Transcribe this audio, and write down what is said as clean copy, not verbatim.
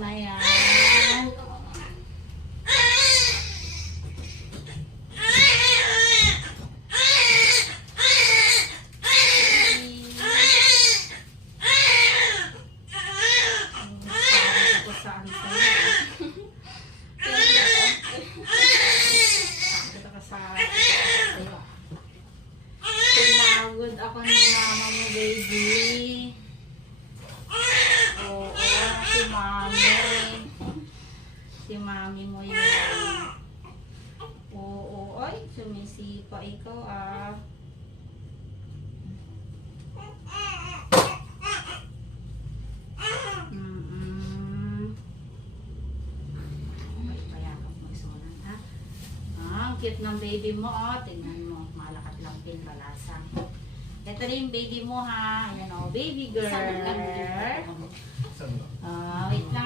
na yan. Tinagod ako ni mama mo, baby. Oo, si mami. Si mami mo yun. Oo, ay, sumisipa ikaw ah. Ay, payakap mo isunan ha. Ah, ang cute ng baby mo oh. Tingnan mo, malakat lang pinbalasa. Ito rin yung baby mo ha. Ayan o, baby girl. Saan ba? Ah, wait lang.